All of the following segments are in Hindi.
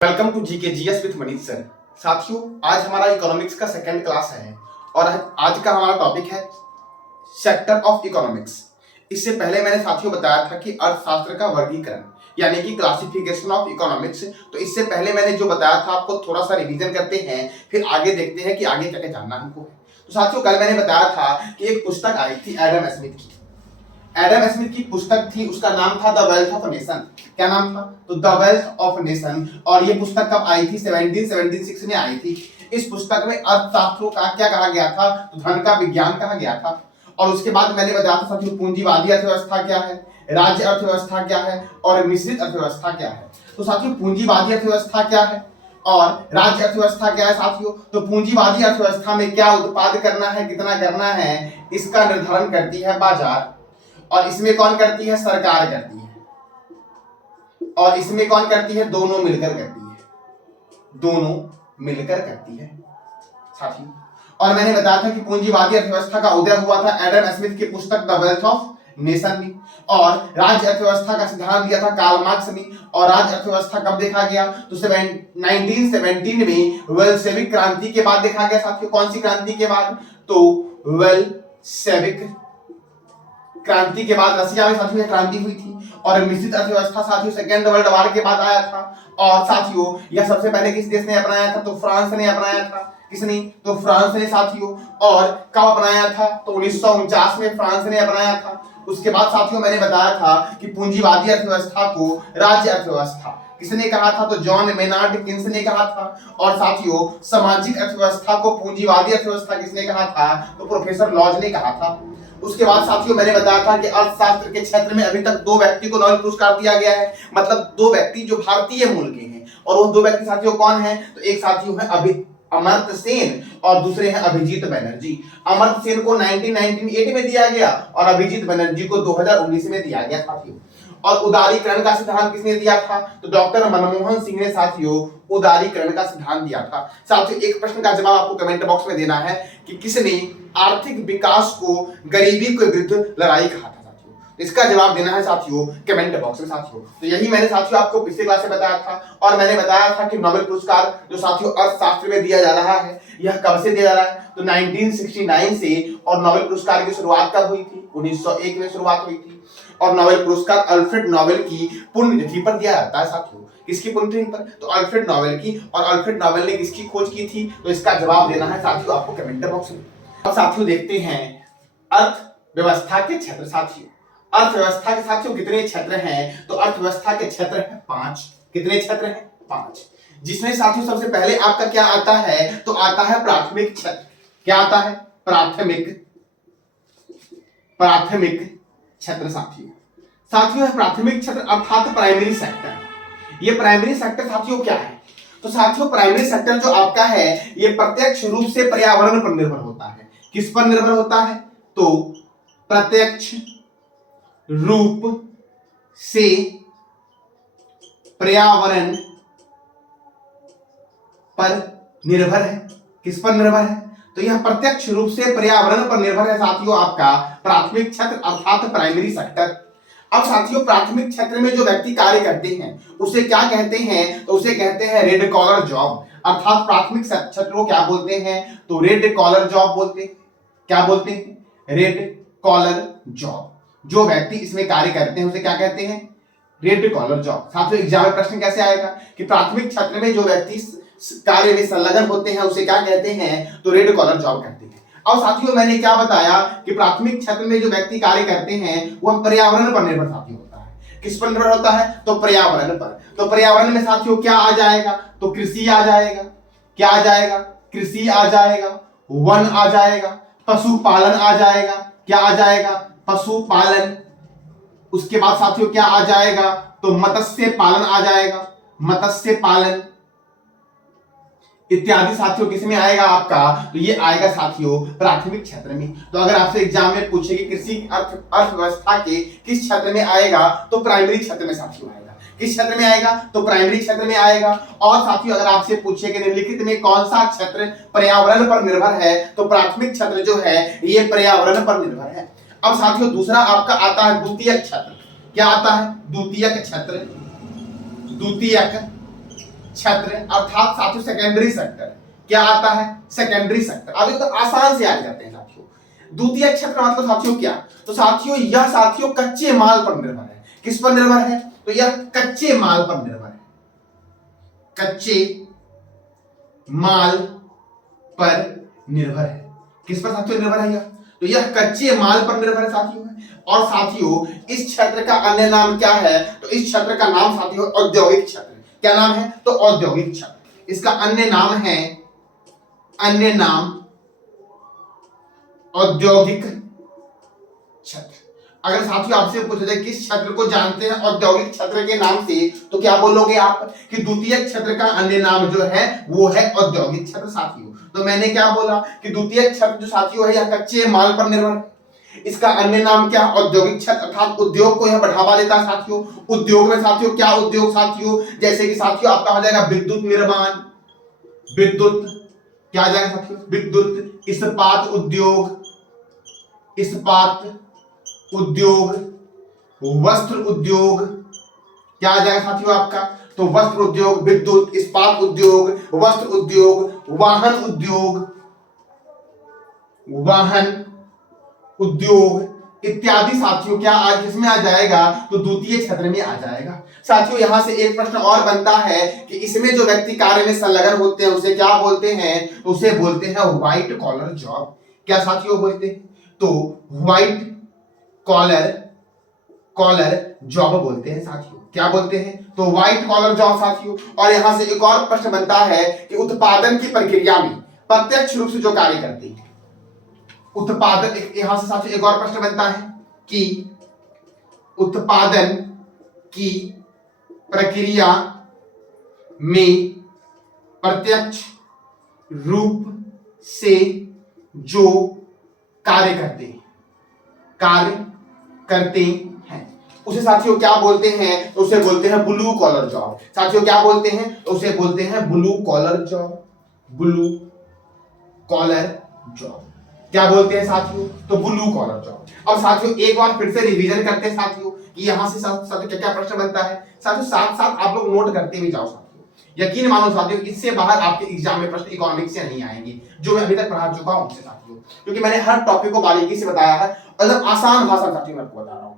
Welcome to GK GS with Manish sir. साथियों, आज हमारा इकोनॉमिक्स का सेकंड क्लास है और आज का हमारा टॉपिक है सेक्टर ऑफ इकोनॉमिक्स। इससे पहले मैंने साथियों बताया था कि अर्थशास्त्र का वर्गीकरण यानी कि क्लासिफिकेशन ऑफ इकोनॉमिक्स। तो इससे पहले मैंने जो बताया था आपको थोड़ा सा रिवीजन करते हैं, फिर आगे देखते हैं कि आगे क्या क्या जानना हमको है। तो साथियों, कल मैंने बताया था कि एक पुस्तक आई थी एडम स्मिथ की। एडम स्मिथ की पुस्तक थी, उसका नाम था द वेल्थ ऑफ नेशन। क्या नाम था? तो द वेल्थ ऑफ नेशन। और ये पुस्तक कब आई थी? 1776 में आई थी। इस पुस्तक में अर्थशास्त्रों का क्या कहा गया था? तो धन का विज्ञान कहा गया था। और उसके बाद मैंने बताया था साथियों पूंजीवादी अर्थव्यवस्था क्या है, राज्य अर्थव्यवस्था क्या है और मिश्रित अर्थव्यवस्था क्या है। तो साथियों, पूंजीवादी अर्थव्यवस्था क्या है और राज्य अर्थव्यवस्था क्या है साथियों? तो पूंजीवादी अर्थव्यवस्था में क्या उत्पाद करना है, कितना करना है, इसका निर्धारण करती है बाजार। और इसमें कौन करती है? सरकार करती है। और इसमें कौन करती है? दोनों मिलकर करती है। दोनों मिलकर करती है साथियों। और मैंने बताया था कि पूंजीवादी अर्थव्यवस्था का उदय हुआ था एडम स्मिथ की पुस्तक द वेल्थ ऑफ नेशन में। और राज्य अर्थव्यवस्था का सिद्धांत दिया था कार्ल मार्क्स ने। और राज्य अर्थव्यवस्था कब देखा गया? तो 1917 में वेल्शेविक क्रांति के बाद देखा गया साथियों। कौन सी क्रांति के बाद? तो वेल्शेविक क्रांति के बाद रशिया में साथियों क्रांति हुई थी। और मिश्रित अर्थव्यवस्था साथियों सेकेंड वर्ल्ड वॉर के बाद आया था। और साथियों यह सबसे पहले किस देश ने अपनाया था? तो फ्रांस ने अपनाया था। किसने? तो फ्रांस ने साथियों। और कब अपनाया था? तो 1949 में फ्रांस ने अपनाया था। उसके बाद साथियों मैंने बताया था कि पूंजीवादी अर्थव्यवस्था को राज्य अर्थव्यवस्था किसने कहा था? तो जॉन मेनार्ड किन्स ने कहा था। और साथियों सामाजिक अर्थव्यवस्था को पूंजीवादी अर्थव्यवस्था किसने कहा था? तो प्रोफेसर लॉज ने कहा था। उसके बाद साथियों मैंने बताया था कि अर्थशास्त्र के क्षेत्र में अभी तक 2 व्यक्ति को नोबेल पुरस्कार दिया गया है। मतलब 2 व्यक्ति जो भारतीय मूल के हैं। और वो 2 व्यक्ति साथियों कौन है? तो एक साथियों है अमर्त्य सेन और दूसरे हैं अभिजीत बनर्जी। अमर्त्य सेन को 1998 में दिया गया और अभिजीत बनर्जी को 2019 में दिया गया साथियों। और उदारीकरण का सिद्धांत किसने दिया था? तो डॉक्टर मनमोहन सिंह ने साथियों उदारीकरण का सिद्धांत दिया था। साथियों एक प्रश्न का जवाब आपको कमेंट बॉक्स में देना है कि किसने आर्थिक विकास को गरीबी के विरुद्ध लड़ाई कहा था साथियों। इसका जवाब देना है साथियों कमेंट बॉक्स में साथियों। तो यही मैंने साथियों आपको पिछले क्लास में बताया था। और मैंने बताया था कि नोबेल पुरस्कार जो साथियों अर्थशास्त्र में दिया जा रहा है यह कब से दिया जा रहा है? तो 1969 से। और नोबेल पुरस्कार की शुरुआत कब हुई थी? 1901 में शुरुआत हुई थी। और नोबेल पुरस्कार अल्फ्रेड नोबेल की पुण्यतिथि पर दिया जाता है साथियों। किसकी पुण्यतिथि पर? तो अल्फ्रेड नोबेल की। और अल्फ्रेड नोबेल ने किसकी खोज की थी? तो इसका जवाब देना है साथियों आपको कमेंट बॉक्स में। अब साथियों देखते हैं अर्थव्यवस्था के क्षेत्र साथियों। अर्थव्यवस्था के साथियों कितने क्षेत्र हैं? तो अर्थव्यवस्था के क्षेत्र हैं 5। कितने क्षेत्र हैं? 5। जिसमें साथियों सबसे पहले आपका क्या आता है? तो आता है प्राथमिक क्षेत्र। क्या आता है? प्राथमिक क्षेत्र साथियों है प्राथमिक क्षेत्र अर्थात प्राइमरी सेक्टर। ये प्राइमरी सेक्टर साथियों क्या है? तो साथियों प्राइमरी सेक्टर जो आपका है ये प्रत्यक्ष रूप से पर्यावरण पर निर्भर होता है। किस पर निर्भर होता है? तो प्रत्यक्ष रूप से पर्यावरण पर निर्भर है। किस पर निर्भर है? तो यह प्रत्यक्ष रूप से पर्यावरण पर निर्भर है साथियों आपका प्राथमिक क्षेत्र अर्थात प्राइमरी सेक्टर। अब साथियों प्राथमिक क्षेत्र में जो व्यक्ति कार्य करते हैं उसे क्या कहते हैं? तो उसे कहते हैं रेड कॉलर जॉब। अर्थात प्राथमिक क्षेत्र को क्या बोलते हैं? तो रेड कॉलर जॉब बोलते हैं। क्या बोलते हैं? Red collar job. जो व्यक्ति इसमें कार्य करते हैं उसे क्या कहते हैं? Red collar job. साथियों एग्जाम में प्रश्न कैसे आएगा कि प्राथमिक क्षेत्र में जो व्यक्ति कार्य में संलग्न होते हैं उसे क्या कहते हैं? तो रेड कॉलर जॉब कहते हैं। अब साथियों मैंने क्या बताया कि प्राथमिक क्षेत्र में जो व्यक्ति कार्य करते हैं वह पर्यावरण पर निर्भर साथियों होता है। किस पर निर्भर होता है? तो पर्यावरण पर। तो पर्यावरण में साथियों क्या आ जाएगा? तो कृषि आ जाएगा। क्या आ जाएगा? कृषि आ जाएगा, वन आ जाएगा, पशुपालन आ जाएगा। क्या आ जाएगा? पशुपालन। उसके बाद साथियों क्या आ जाएगा? तो मत्स्य पालन आ जाएगा। मत्स्य पालन इत्यादि साथियों किसमें आएगा आपका? तो ये आएगा साथियों प्राथमिक क्षेत्र में। तो अगर आपसे एग्जाम में पूछे कि कृषि अर्थव्यवस्था के किस क्षेत्र में आएगा? तो प्राइमरी क्षेत्र में साथियों आएगा। किस क्षेत्र में आएगा? तो प्राइमरी क्षेत्र में आएगा। और साथियों अगर आपसे पूछे कि निम्नलिखित में कौन सा क्षेत्र पर्यावरण पर निर्भर है? तो प्राथमिक क्षेत्र जो है ये पर्यावरण पर निर्भर है। अब साथियों दूसरा आपका आता है द्वितीयक क्षेत्र। क्या आता है? द्वितीयक क्षेत्र। द्वितीयक क्षेत्र अर्थात साथियों सेकेंडरी सेक्टर। क्या आता है? Secondary sector. अब तो आसान से याद करते हैं साथियों। द्वितीयक क्षेत्र मतलब साथियों क्या? तो साथियों यह साथियों कच्चे माल पर निर्भर है। किस पर निर्भर है? तो यह कच्चे माल पर निर्भर है। कच्चे माल पर निर्भर है। किस पर साथियों निर्भर है यह? तो यह कच्चे माल पर निर्भर है साथियों। और साथियों इस क्षेत्र का अन्य नाम क्या है? तो इस क्षेत्र का नाम साथियों औद्योगिक क्षेत्र। क्या नाम है? तो औद्योगिक क्षेत्र। इसका अन्य नाम है, अन्य नाम औद्योगिक क्षेत्र। अगर साथियों आपसे पूछा जाए किस क्षेत्र को जानते हैं औद्योगिक क्षेत्र के नाम से, तो क्या बोलोगे आप? कि द्वितीयक क्षेत्र का अन्य नाम जो है वो है औद्योगिक क्षेत्र साथियों। तो मैंने क्या बोला कि द्वितीयक क्षेत्र जो साथियों है यह कच्चे माल पर निर्भर है। इसका अन्य नाम क्या? औद्योगिक क्षेत्र, अर्थात उद्योग को यह बढ़ावा देता है साथियों। उद्योग में साथियों क्या उद्योग साथियों? जैसे कि साथियों आपका हो जाएगा विद्युत निर्माण, विद्युत, क्या आ जाएगा साथियों? विद्युत, इस्पात उद्योग, इस्पात उद्योग, वस्त्र उद्योग, क्या आ जाएगा साथियों आपका? तो वस्त्र उद्योग, विद्युत, इस्पात उद्योग, वस्त्र उद्योग, वाहन उद्योग, वाहन उद्योग इत्यादि साथियों क्या आज किसमें आ जाएगा? तो द्वितीय क्षेत्र में आ जाएगा साथियों। यहां से एक प्रश्न और बनता है कि इसमें जो व्यक्ति कार्य में संलग्न होते हैं उसे क्या बोलते हैं? उसे बोलते हैं व्हाइट कॉलर जॉब। क्या साथियों बोलते हैं? तो व्हाइट कॉलर जॉब बोलते हैं साथियों। क्या बोलते हैं? तो व्हाइट कॉलर जॉब साथियों। और यहां से एक और प्रश्न बनता है कि उत्पादन की प्रक्रिया में प्रत्यक्ष रूप से जो कार्य करते हैं उत्पादन, यहां से साथियों एक और प्रश्न बनता है कि उत्पादन की प्रक्रिया में प्रत्यक्ष रूप से जो कार्य करते हैं उसे साथियों क्या बोलते हैं? उसे बोलते हैं ब्लू कॉलर जॉब साथियों। क्या बोलते हैं? उसे बोलते हैं blue collar job, blue collar job. क्या बोलते हैं साथियों? तो ब्लू कॉलर जॉब। अब साथियों एक बार फिर से रिवीजन करते हैं साथियों कि यहां से साथियों क्या क्या प्रश्न बनता है। साथियों साथ साथ आप लोग नोट करते भी जाओ साथियों। यकीन मानो साथियों इससे बाहर आपके एग्जाम में प्रश्न इकोनॉमिक्स से नहीं आएंगे जो मैं अभी तक पढ़ा चुका हूं उससे साथियों, क्योंकि मैंने हर टॉपिक को बारीकी से बताया है और एकदम आसान भाषा साथियों मैं आपको बता रहा हूं।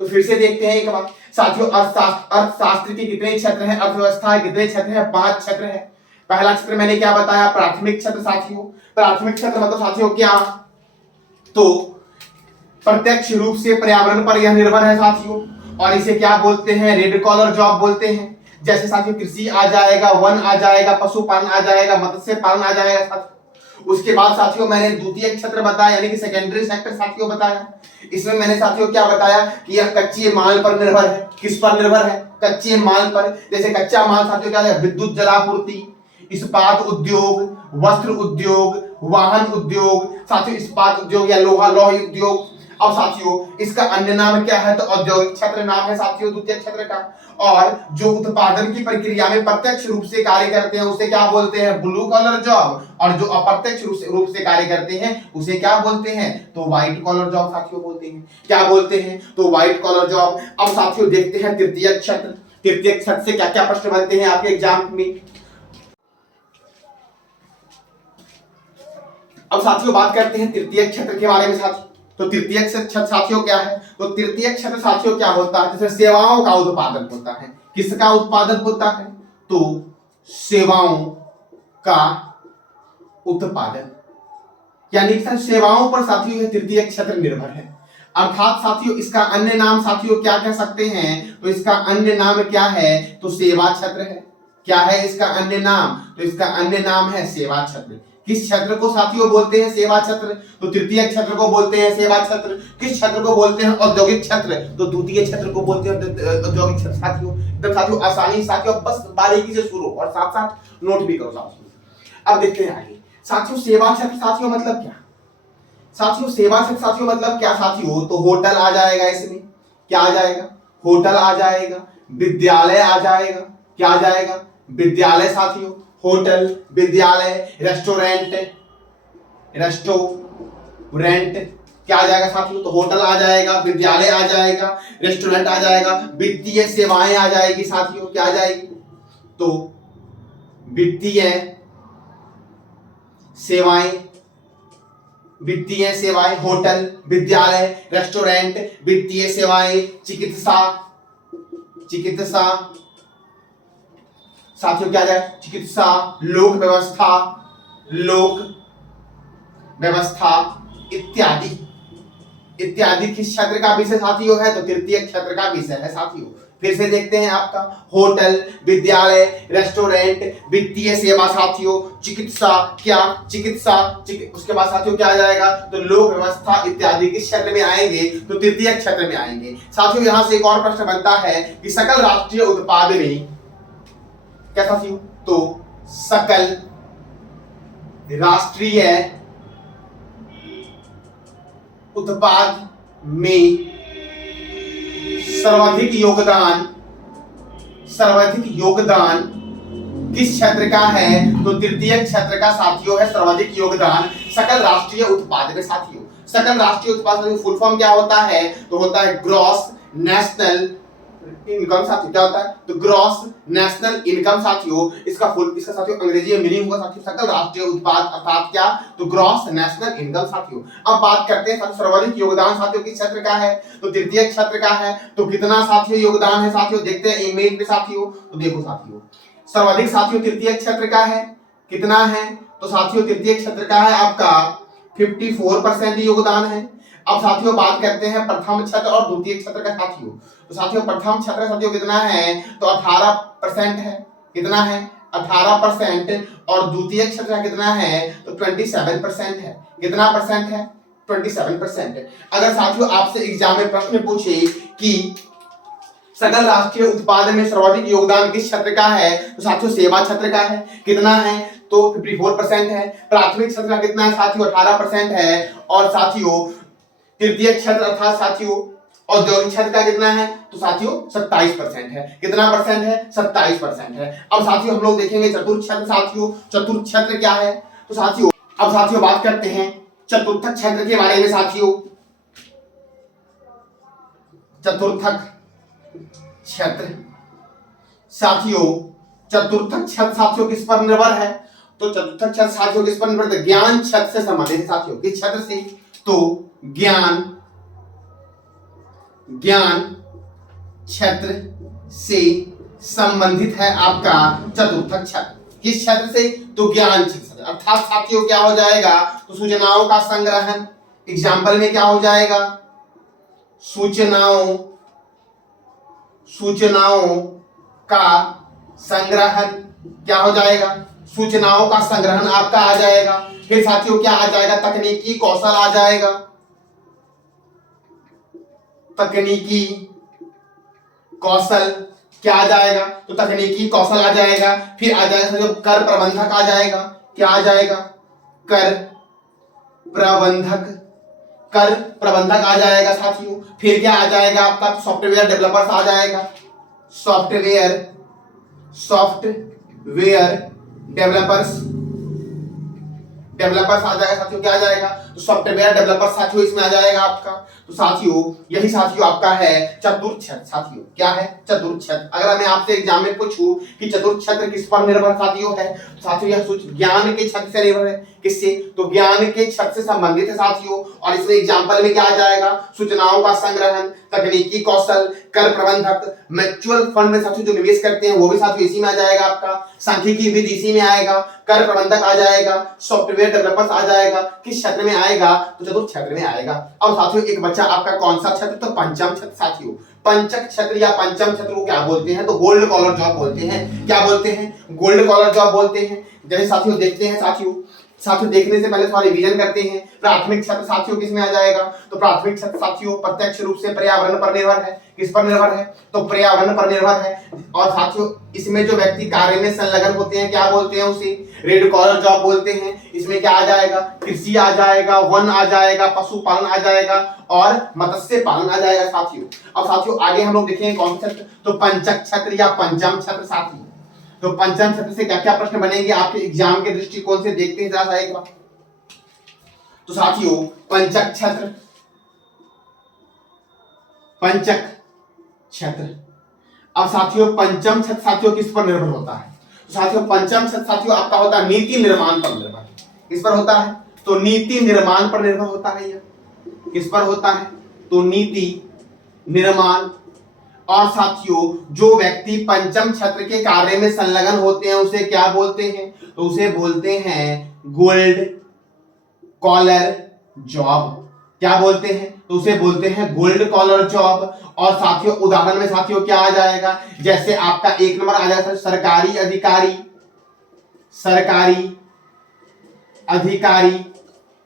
तो फिर से देखते हैं एक बार साथियों, अर्थशास्त्र के कितने क्षेत्र हैं? अर्थव्यवस्था के कितने क्षेत्र हैं? 5 क्षेत्र हैं। पहला क्षेत्र मैंने क्या बताया? प्राथमिक क्षेत्र साथियों। प्राथमिक क्षेत्र मतलब साथियों क्या? तो प्रत्यक्ष रूप से पर्यावरण पर यह निर्भर है साथियों और इसे क्या बोलते हैं? रेड कॉलर जॉब बोलते हैं। जैसे साथियों कृषि आ जाएगा, वन आ जाएगा, पशुपालन आ जाएगा, मत्स्य पालन आ जाएगा साथियों। उसके बाद साथियों मैंने द्वितीय क्षेत्र बताया यानी कि सेकेंडरी सेक्टर साथियों बताया। इसमें मैंने साथियों क्या बताया कि यह कच्चे माल पर निर्भर है। किस पर निर्भर है? कच्चे माल पर। जैसे कच्चा माल साथियों क्या है? विद्युत जलापूर्ति, इस्पात उद्योग, वस्त्र उद्योग, वाहन उद्योग, साथियों इस्पात उद्योग या लौह उद्योग। अब साथियों इसका अन्य नाम क्या है? तो औद्योगिक क्षेत्र नाम है साथियों द्वितीय क्षेत्र का। और जो उत्पादन की प्रक्रिया में प्रत्यक्ष रूप से कार्य करते हैं उसे क्या बोलते हैं? Blue collar job. और जो अप्रत्यक्ष रूप से कार्य करते हैं उसे क्या बोलते हैं? तो व्हाइट कॉलर जॉब साथियों बोलते हैं। क्या बोलते हैं? तो व्हाइट कॉलर जॉब। अब साथियों देखते हैं तृतीय क्षेत्र। तृतीय क्षेत्र से क्या क्या प्रश्न बनते हैं आपके एग्जाम में। अब साथियों बात करते हैं तृतीय क्षेत्र के बारे में साथियों। तो तृतीय क्षेत्र साथियों क्या है? तो तृतीय क्षेत्र साथियों क्या होता है? जिसमें सेवाओं का उत्पादन होता है। किसका उत्पादन होता है? तो सेवाओं का उत्पादन, यानी सेवाओं पर साथियों यह तृतीय क्षेत्र निर्भर है। अर्थात साथियों इसका अन्य नाम साथियों क्या कह सकते हैं? तो इसका अन्य नाम क्या है? तो सेवा क्षेत्र है। क्या है इसका अन्य नाम? तो इसका अन्य नाम है सेवा क्षेत्र। किस क्षेत्र को साथियों बोलते हैं? सेवा क्षेत्र। तो तृतीय क्षेत्र को बोलते हैं सेवा क्षेत्र। किस क्षेत्र को बोलते हैं? औद्योगिक क्षेत्र। तो द्वितीय क्षेत्र को बोलते हैं औद्योगिक क्षेत्र साथियों। एकदम साथियों आसानी साथियों, बस बारीकी से सुनो और साथ साथ नोट भी करो साथियों। अब देखते हैं आगे साथियों सेवा क्षेत्र साथियों मतलब क्या? साथियों सेवा क्षेत्र साथियों मतलब क्या साथियों? तो होटल आ जाएगा इसमें। क्या आ जाएगा? होटल आ जाएगा, विद्यालय आ जाएगा। क्या आ जाएगा? विद्यालय साथियों, होटल, विद्यालय, रेस्टोरेंट क्या आ जाएगा साथियों? तो होटल आ जाएगा, विद्यालय आ जाएगा, रेस्टोरेंट आ जाएगा, वित्तीय सेवाएं आ जाएगी साथियों। क्या आ जाएगी? तो वित्तीय सेवाएं, वित्तीय सेवाएं, होटल, विद्यालय, रेस्टोरेंट, वित्तीय सेवाएं, चिकित्सा, चिकित्सा साथियों क्या है, चिकित्सा, लोक व्यवस्था, लोक व्यवस्था इत्यादि, इत्यादि किस क्षेत्र का विषय साथियों है, तो तृतीय क्षेत्र का विषय है साथियों। फिर से देखते हैं आपका होटल, विद्यालय, रेस्टोरेंट, वित्तीय सेवा साथियों, चिकित्सा, क्या चिकित्सा, उसके बाद साथियों क्या आ जाएगा, तो लोक व्यवस्था इत्यादि किस क्षेत्र में आएंगे, तो तृतीय क्षेत्र में आएंगे साथियों। यहां से एक और प्रश्न बनता है कि सकल राष्ट्रीय उत्पाद में क्या साथियों, तो सकल राष्ट्रीय उत्पाद में सर्वाधिक योगदान, सर्वाधिक योगदान किस क्षेत्र का है, तो तृतीय क्षेत्र का साथियों है सर्वाधिक योगदान सकल राष्ट्रीय उत्पाद में साथियों। सकल राष्ट्रीय उत्पाद का फुल फॉर्म क्या होता है, तो होता है ग्रॉस नेशनल इनकम साथियों। क्या होता है, तो ग्रॉस नेशनल इनकम साथियों। इसका साथियों अंग्रेजी में मीनिंग होगा साथियों सकल राष्ट्रीय उत्पाद अर्थात क्या, तो ग्रॉस नेशनल इनकम साथियों। अब बात करते हैं साथियों सर्वाधिक योगदान साथियों किस क्षेत्र का है, तो तृतीय क्षेत्र का है। तो कितना साथियों योगदान है साथियों, देखते हैं इमेज में साथियों। तो देखो साथियों सर्वाधिक साथियों तृतीय क्षेत्र का है, कितना है, तो साथियों तृतीय क्षेत्र का है आपका 54% योगदान है। अब साथियों बात करते हैं प्रथम क्षेत्र और द्वितीय क्षेत्र का साथियों। तो साथियों प्रथम क्षेत्र साथियों कितना है, तो 18% है, कितना है 18%। और द्वितीय क्षेत्र का कितना है, तो 27% है, कितना परसेंट है, 27%। अगर साथियों आपसे एग्जाम में प्रश्न पूछे कि सकल राष्ट्रीय उत्पादन में सर्वाधिक योगदान किस क्षेत्र का है, तो साथियों सेवा क्षेत्र का है, कितना है, तो 54% है। प्राथमिक क्षेत्र का कितना है साथियों, 18% है। और साथियों तृतीय क्षेत्र अर्थात साथियों औद्योगिक क्षेत्र का कितना है, तो साथियों 27% है, कितना परसेंट है, 27% है। अब साथियों हम लोग देखेंगे चतुर्थ क्षेत्र साथियों। चतुर्थ क्षेत्र क्या है, तो साथियों अब साथियों बात करते हैं चतुर्थक क्षेत्र के बारे में साथियों। चतुर्थक क्षेत्र साथियों, चतुर्थक क्षेत्र साथियों किस पर निर्भर है, तो चतुर्थक क्षेत्र साथियों किस पर निर्भर है, ज्ञान क्षेत्र से संबंधित है साथियों। किस क्षेत्र से, तो ज्ञान, ज्ञान क्षेत्र से संबंधित है आपका चतुर्थक क्षेत्र। किस क्षेत्र से, तो ज्ञान क्षेत्र। अर्थात साथियों क्या हो जाएगा, तो सूचनाओं का संग्रहण, एग्जाम्पल में क्या हो जाएगा, सूचनाओं, सूचनाओं का संग्रहण क्या हो जाएगा, सूचनाओं का संग्रहण आपका आ जाएगा। फिर साथियों क्या आ जाएगा, तकनीकी कौशल आ जाएगा, तकनीकी कौशल क्या आ जाएगा, तो तकनीकी कौशल आ जाएगा। फिर आ जाएगा जो कर प्रबंधक आ जाएगा, क्या आ जाएगा, कर प्रबंधक, कर प्रबंधक आ जाएगा साथियों। फिर क्या आ जाएगा आपका, सॉफ्टवेयर डेवलपर्स आ जाएगा, सॉफ्टवेयर, सॉफ्टवेयर डेवलपर्स, डेवलपर्स आ जाएगा साथियों। क्या आ जाएगा, तो सॉफ्टवेयर डेवलपर साथियों इसमें आ जाएगा आपका। तो साथियों यही साथियों आपका है चतुर्थ क्षेत्र साथियों। क्या है, चतुर्थ क्षेत्र। अगर मैं आपसे एग्जाम में पूछूं कि चतुर्थ क्षेत्र किस पर निर्भर साथियों है, साथियों यह ज्ञान के क्षेत्र से निर्भर है। किससे, तो ज्ञान के क्षेत्र से संबंधित है साथियों। और इसमें एग्जाम्पल में क्या आ जाएगा, सूचनाओं का संग्रहण, तकनीकी कौशल, कर प्रबंधक, म्यूचुअल फंड में साथियों जो निवेश करते हैं वो भी साथियों इसी में आ जाएगा आपका, सांख्यिकी विधि इसी में आएगा, कर प्रबंधक आ जाएगा, सॉफ्टवेयर डेवलपर्स आ जाएगा। किस क्षेत्र में आएगा, तो चतुर्थ क्षेत्र में आएगा। अब साथियों एक बच्चा आपका कौन सा क्षेत्र, तो पंचम क्षेत्र साथियों। पंचक क्षेत्र या पंचम क्षेत्र को क्या बोलते हैं, तो गोल्ड कॉलर जॉब बोलते हैं। क्या बोलते हैं, गोल्ड कॉलर जॉब बोलते हैं। जैसे साथियों देखते हैं साथियों, साथियों देखने से पहले थोड़ा रिवीजन करते हैं। प्राथमिक क्षेत्र साथियों किस में आ जाएगा, तो प्राथमिक क्षेत्र साथियों प्रत्यक्ष रूप से पर्यावरण पर निर्भर है। किस पर निर्भर है, तो पर्यावरण पर निर्भर है। और साथियों इसमें जो व्यक्ति कार्य में संलग्न होते हैं क्या बोलते हैं, उसे रेड कॉलर जॉब बोलते हैं। इसमें क्या आ जाएगा, कृषि आ जाएगा, वन आ जाएगा, पशुपालन आ जाएगा और मत्स्य पालन आ जाएगा साथियों। अब साथियों आगे हम लोग देखेंगे कौन सा क्षेत्र, तो पंचक क्षेत्र या पंचम क्षेत्र साथियों। तो पंचम क्षेत्र से क्या क्या प्रश्न बनेंगे आपके एग्जाम के दृष्टिकोण से, देखते हैं जरा सा एक बार। तो साथियों पंचक क्षेत्र, पंचक क्षेत्र। अब साथियों पंचम क्षेत्र साथियों किस पर निर्भर होता है, साथियों पंचम छत्र साथियों आपका होता है नीति निर्माण पर निर्भर। किस पर होता है? तो नीति निर्माण पर निर्भर होता है। यह किस पर होता है? तो नीति निर्माण। और साथियों जो व्यक्ति पंचम छत्र के कार्य में संलग्न होते हैं उसे क्या बोलते हैं? तो उसे बोलते हैं गोल्ड कॉलर जॉब। क्या बोलते हैं? तो उसे बोलते हैं गोल्ड कॉलर जॉब। और साथियों उदाहरण में साथियों क्या आ जाएगा? जैसे आपका एक नंबर आ जाएगा सरकारी अधिकारी। सरकारी अधिकारी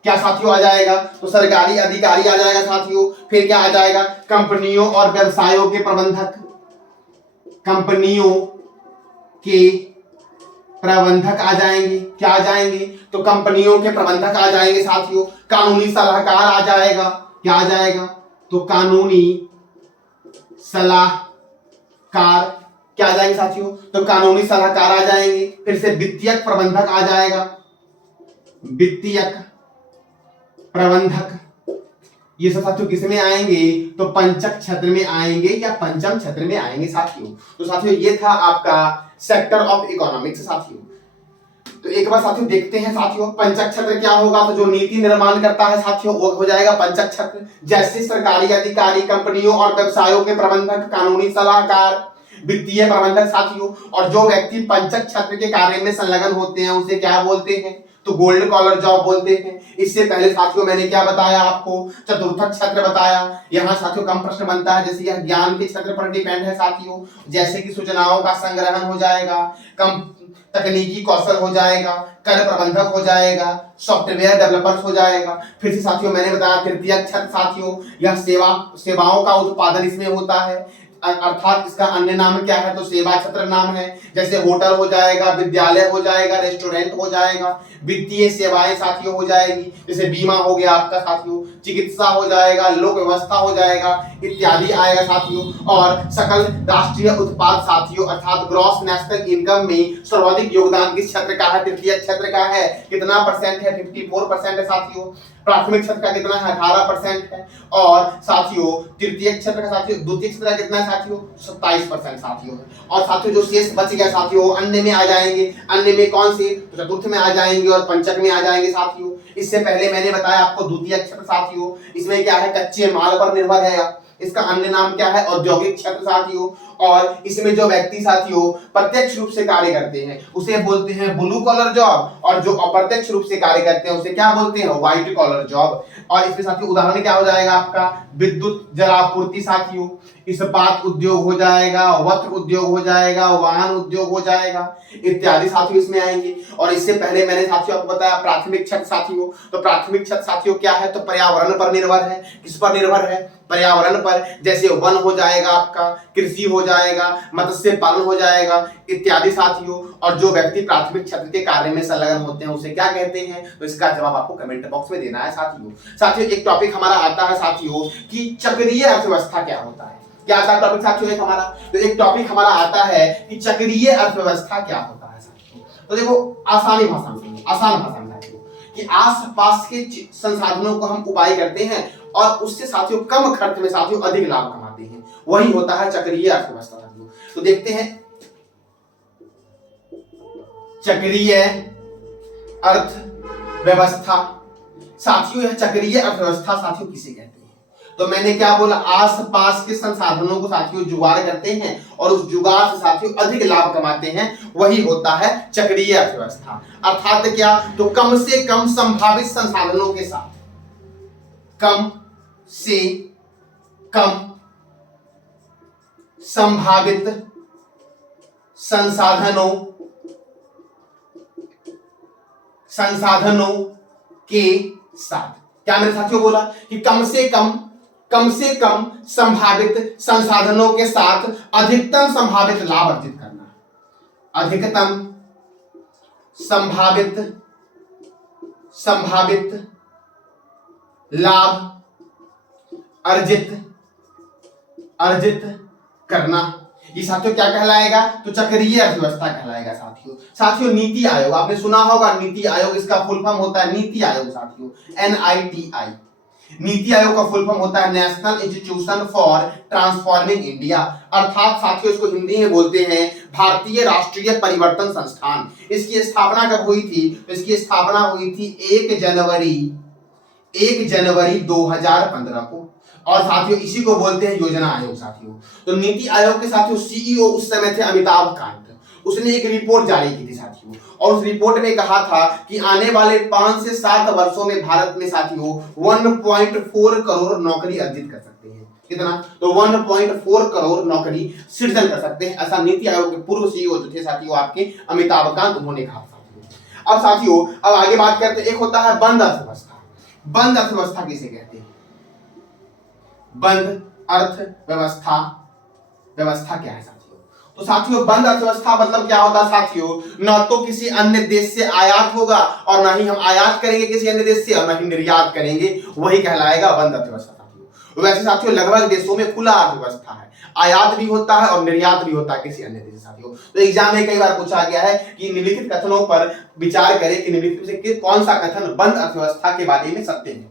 क्या साथियों आ जाएगा? तो सरकारी अधिकारी आ जाएगा साथियों। फिर क्या आ जाएगा? कंपनियों और व्यवसायों के प्रबंधक। कंपनियों के प्रबंधक आ जाएंगे। क्या आ जाएंगे? तो कंपनियों के प्रबंधक आ जाएंगे साथियों। कानूनी सलाहकार आ जाएगा। क्या आ जाएगा? तो कानूनी सलाहकार क्या आ जाएंगे साथियों? तो कानूनी सलाहकार आ जाएंगे। फिर से वित्तीयक प्रबंधक आ जाएगा। वित्तीयक प्रबंधक। ये सब साथियों किस में आएंगे? तो पंचक छत्र में आएंगे या पंचम छत्र में आएंगे साथियों। तो साथियों ये था आपका सेक्टर ऑफ इकोनॉमिक्स साथियों। तो एक बार साथियों देखते हैं साथियों पंचक छत्र क्या होगा। तो जो नीति निर्माण करता है साथियों वो हो जाएगा पंचक छत्र। जैसे सरकारी अधिकारी, कंपनियों और व्यवसायों के प्रबंधक, कानूनी सलाहकार, वित्तीय प्रबंधक साथियों। और जो व्यक्ति पंचक छत्र के कार्य में संलग्न होते हैं उसे क्या बोलते हैं? तो गोल्ड कॉलर जॉब बोलते हैं। इससे पहले साथियों मैंने क्या बताया आपको? चतुर्थक छत्र बताया। यहाँ साथियों कम प्रश्न बनता है, जैसे यह ज्ञान के छत्र पर डिपेंड है साथियों। जैसे कि सूचनाओं का संग्रहण हो जाएगा, कम तकनीकी कौशल हो जाएगा, कर प्रबंधक हो जाएगा, सॉफ्टवेयर डेवलपर्स हो जाएगा। फिर से साथियों मैंने बताया तृतीयक छत्र साथियों यह सेवाओं का उत्पादन इसमें होता है, अर्थात इसका अन्य नाम क्या है? तो सेवा छत्र नाम है। जैसे होटल हो जाएगा, विद्यालय हो जाएगा, रेस्टोरेंट हो जाएगा, वित्तीय सेवाएं साथियों हो जाएगी, जैसे बीमा हो गया आपका साथियों, चिकित्सा हो जाएगा, लोक व्यवस्था हो जाएगा इत्यादि आएगा साथियों। और सकल राष्ट्रीय उत्पाद साथियों अर्थात ग्रॉस नेशनल इनकम में सर्वाधिक योगदान किस छत्र का है? तृतीय छत्र का है। कितना परसेंट है? 54% है साथियों। प्राथमिक छत्र का कितना है? 18% है। और साथियों तृतीय छत्र का साथियों द्वितीय छत्र का कितना है साथियों? 27% साथियों है। और साथियों जो शेष बच गया साथियों अन्य में आ जाएंगे। अन्य में कौन से? तो चतुर्थ में आ जाएंगे और पंचक में आ जाएंगे साथियों। इससे पहले मैंने बताया आपको द्वितीय छत्र साथियों इसमें क्या है? कच्चे माल पर निर्भर है। इसका अन्य नाम क्या है? औद्योगिक क्षेत्र साथियों। और इसमें जो व्यक्ति साथियों प्रत्यक्ष रूप से कार्य करते हैं उसे बोलते हैं ब्लू कॉलर जॉब। और जो अप्रत्यक्ष रूप से कार्य करते हैं उसे क्या बोलते हैं? White collar job. और इसके साथियों उदाहरण क्या हो जाएगा आपका? विद्युत जलापूर्ति साथियों, इस्पात उद्योग हो जाएगा, वस्त्र उद्योग हो जाएगा, वाहन उद्योग हो जाएगा इत्यादि साथियों इसमें आएंगे। और इससे पहले मैंने साथियों आपको बताया प्राथमिक छत्र साथियों। तो प्राथमिक छत्र साथियों क्या है? तो पर्यावरण पर निर्भर है। किस पर निर्भर है? पर्यावरण पर। जैसे वन हो जाएगा आपका, कृषि हो जाएगा, मत्स्य पालन हो जाएगा इत्यादि साथियों। और जो व्यक्ति प्राथमिक छत्र के कार्य में संलग्न होते हैं उसे क्या कहते हैं? तो इसका जवाब आपको कमेंट बॉक्स में देना है साथियों। साथियों एक टॉपिक हमारा आता है साथियों कि चक्रीय अर्थव्यवस्था क्या होता है। क्या आता है टॉपिक साथियों एक हमारा? तो एक टॉपिक हमारा आता है कि चक्रीय अर्थव्यवस्था क्या होता है साथियों। तो देखो आसान भाषा में साथियों कि आसपास के संसाधनों को हम उपाय करते हैं और उससे साथियों कम खर्च में साथियों अधिक लाभ कमाते हैं, वही होता है चक्रीय अर्थव्यवस्था साथियों। तो देखते हैं चक्रीय अर्थव्यवस्था साथियों। यह चक्रीय अर्थव्यवस्था साथियों किसे कहते हैं? तो मैंने क्या बोला? आसपास के संसाधनों को साथियों जुगाड़ करते हैं और उस जुगाड़ से साथियों अधिक लाभ कमाते हैं, वही होता है चक्रीय अर्थव्यवस्था। अर्थात क्या? तो कम से कम संभावित संसाधनों के साथ, कम से कम संभावित संसाधनों के साथ। क्या मैंने साथियों बोला कि कम से कम संभावित संसाधनों के साथ अधिकतम संभावित लाभ अर्जित करना। अधिकतम संभावित लाभ अर्जित करना, ये साथियों क्या कहलाएगा? तो चक्रीय अर्थव्यवस्था कहलाएगा साथियों। साथियों नीति आयोग आपने सुना होगा, नीति आयोग इसका फुल फॉर्म होता है नीति आयोग साथियों, NITI। नीति आयोग का फुल फॉर्म होता है national institution for transforming India, अर्थात साथियों इसको हिंदी में बोलते हैं भारतीय राष्ट्रीय परिवर्तन संस्थान। इसकी स्थापना कब हुई थी? इसकी स्थापना हुई थी 1 जनवरी 2015 को, और साथियों इसी को बोलते हैं योजना आयोग साथियों। तो नीति आयोग के साथियों सीईओ उस समय थे अमिताभ कांत। उसने एक रिपोर्ट जारी की थी साथियों, और उस रिपोर्ट में कहा था कि आने वाले 5 से 7 वर्षों में भारत में साथियों 1.4 करोड़ नौकरी अर्जित कर सकते हैं। कितना? तो 1.4 करोड़ नौकरी सृजन कर सकते हैं, ऐसा नीति आयोग के पूर्व सीईओ जो थे साथियों आपके अमिताभ कांत, उन्होंने कहा साथियों। अब साथियों अब आगे बात करते हैं, एक होता है बंद अर्थव्यवस्था। बंद अर्थव्यवस्था किसे कहते हैं? बंद अर्थव्यवस्था, व्यवस्था क्या है साथियों? तो साथियों बंद अर्थव्यवस्था मतलब क्या होता है साथियों? न तो किसी अन्य देश से आयात होगा और ना ही हम आयात करेंगे किसी अन्य देश से, और ना ही निर्यात करेंगे, वही कहलाएगा बंद अर्थव्यवस्था साथियों। वैसे साथियों लगभग देशों में खुला अर्थव्यवस्था है, आयात भी होता है और निर्यात भी होता है किसी अन्य देश से साथियों। तो एग्जाम में कई बार पूछा गया है कि निम्नलिखित कथनों पर विचार करें कि निम्नलिखित में से कौन सा कथन बंद अर्थव्यवस्था के बारे में सत्य है।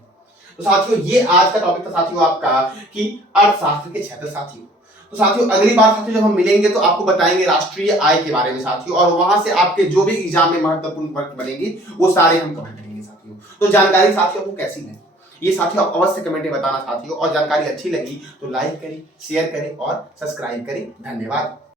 तो साथियों ये आज का टॉपिक था साथियों आपका कि अर्थशास्त्र के क्षेत्र साथियों। तो साथियों अगली बार साथियों जब हम मिलेंगे तो आपको बताएंगे राष्ट्रीय आय के बारे में साथियों, और वहां से आपके जो भी एग्जाम में महत्वपूर्ण प्रश्न बनेंगे वो सारे हम कवर करेंगे साथियों। तो जानकारी साथियों आपको कैसी लगी ये साथियों आप अवश्य कमेंट में बताना साथियों, और जानकारी अच्छी लगी तो लाइक करें, शेयर करें और सब्सक्राइब करें। धन्यवाद।